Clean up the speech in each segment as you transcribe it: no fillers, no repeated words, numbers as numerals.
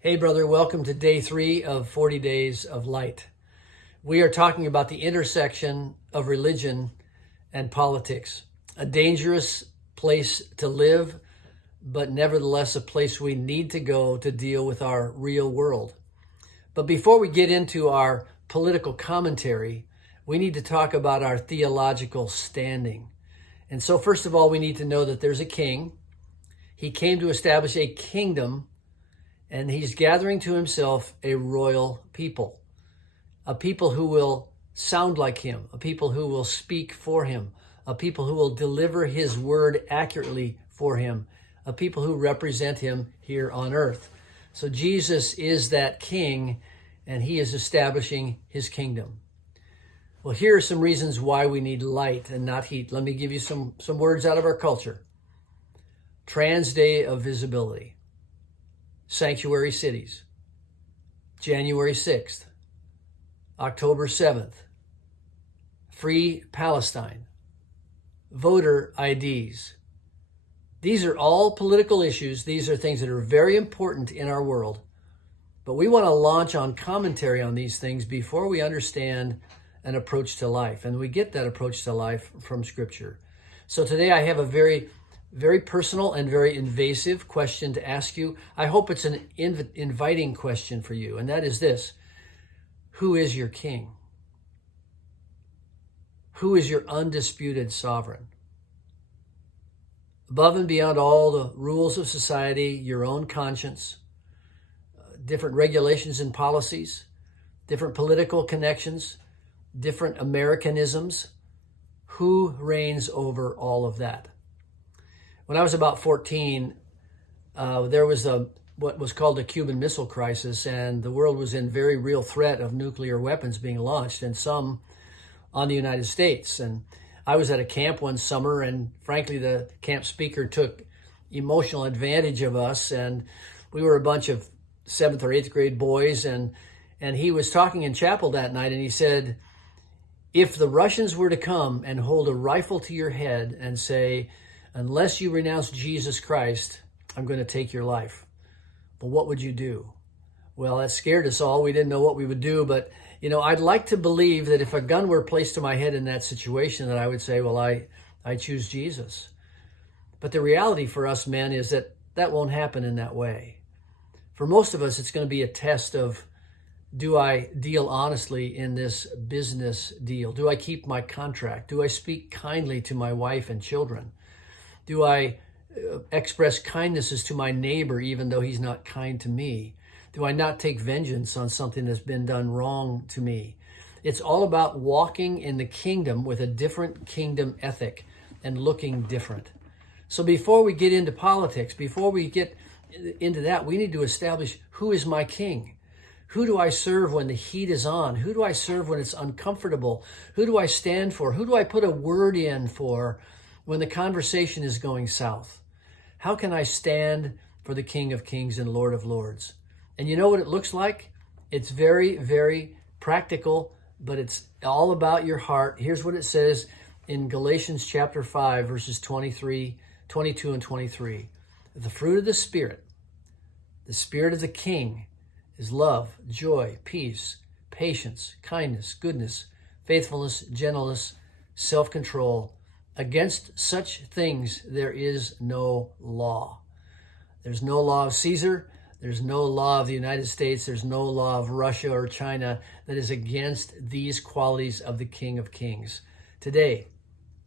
Hey, brother, welcome to day 3 of 40 Days of Light. We are talking about the intersection of religion and politics, a dangerous place to live, but nevertheless a place we need to go to deal with our real world. But before we get into our political commentary, we need to talk about our theological standing. And so first of all, we need to know that there's a king. He came to establish a kingdom, and he's gathering to himself a royal people, a people who will sound like him, a people who will speak for him, a people who will deliver his word accurately for him, a people who represent him here on earth. So Jesus is that king, and he is establishing his kingdom. Well, here are some reasons why we need light and not heat. Let me give you some words out of our culture. Trans Day of Visibility. Sanctuary cities, January 6th, October 7th, Free Palestine, voter IDs. These are all political issues. These are things that are very important in our world. But we want to launch on commentary on these things before we understand an approach to life. And we get that approach to life from Scripture. So today I have a very personal and very invasive question to ask you. I hope it's an inviting question for you, and that is this: who is your king? Who is your undisputed sovereign? Above and beyond all the rules of society, your own conscience, different regulations and policies, different political connections, different Americanisms, who reigns over all of that? When I was about 14, there was what was called a Cuban Missile Crisis, and the world was in very real threat of nuclear weapons being launched, and some on the United States. And I was at a camp one summer, and frankly, the camp speaker took emotional advantage of us, and we were a bunch of 7th or 8th grade boys, and he was talking in chapel that night, and he said, if the Russians were to come and hold a rifle to your head and say, unless you renounce Jesus Christ, I'm going to take your life, well, what would you do? Well, that scared us all. We didn't know what we would do. But, I'd like to believe that if a gun were placed to my head in that situation, that I would say, well, I choose Jesus. But the reality for us men is that won't happen in that way. For most of us, it's going to be a test of, do I deal honestly in this business deal? Do I keep my contract? Do I speak kindly to my wife and children? Do I express kindnesses to my neighbor even though he's not kind to me? Do I not take vengeance on something that's been done wrong to me? It's all about walking in the kingdom with a different kingdom ethic and looking different. So before we get into politics, before we get into that, we need to establish, who is my king? Who do I serve when the heat is on? Who do I serve when it's uncomfortable? Who do I stand for? Who do I put a word in for when the conversation is going south? How can I stand for the King of Kings and Lord of Lords? And you know what it looks like? It's very, very practical, but it's all about your heart. Here's what it says in Galatians chapter 5, verses 22 and 23. The fruit of the Spirit of the King, is love, joy, peace, patience, kindness, goodness, faithfulness, gentleness, self-control. Against such things there is no law. There's no law of Caesar. There's no law of the United States. There's no law of Russia or China that is against these qualities of the King of Kings. Today,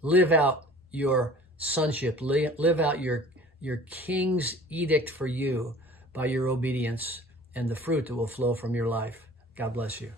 live out your sonship. Live out your King's edict for you by your obedience and the fruit that will flow from your life. God bless you.